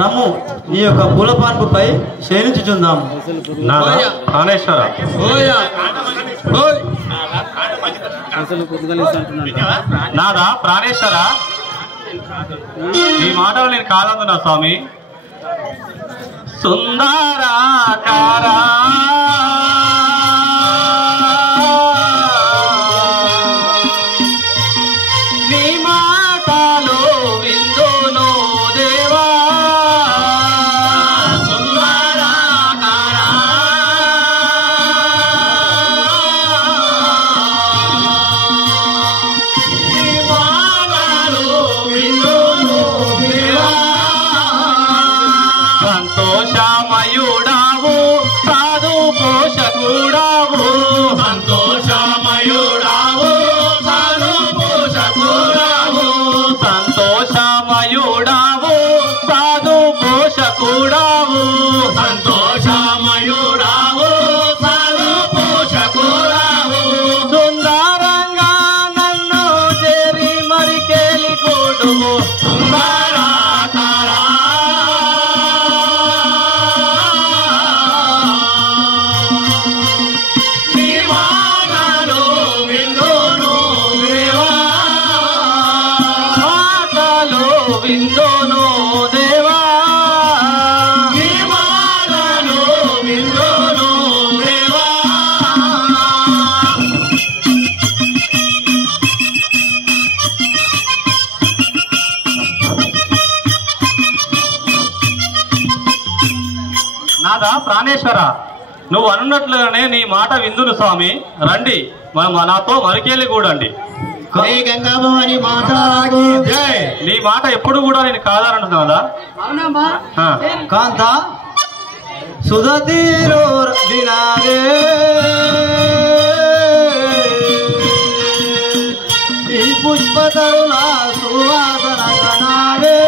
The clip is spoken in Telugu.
రమ్ము నీ యొక్క పూలపాన్పుపై శయనించుచుందాము. ప్రాణేశ్వర నాదా ప్రాణేశ్వర ఈ మాటలు నేను కాదందున్నా స్వామి. సుందరాకారా నీ మాటలు విందును దేవా. సుందరాకారా నీ మాటలు విందును దేవా. సంతోషమయుడావు సాధు పోషకుడావు. సంతోషమయుడావు సాధు పోషకుడావు. సంతోషమయుడావు సాధు పోషకుడావు. సంతోషమయుడావు సాధు పోషకుడావు. సుందరంగా నన్ను చేరి మరికేలి కొడుము. సుందరాకారా నీ మాటలు విందును దేవా. మాటలు విందును దేవా. నీ మాటలు విందును దేవా. నాదా ప్రాణేశ్వర నువ్వు అనున్నట్లుగానే నీ మాట విందును స్వామి. రండి నాతో మరికేలి కూడండి. గంగాభవాని మాట్లాడు. నీ మాట ఎప్పుడు కూడా నేను కాదానంటున్నా. కాంత సుధతీరో వినావే ఈ పుష్పతరుల సువాసన గణావే.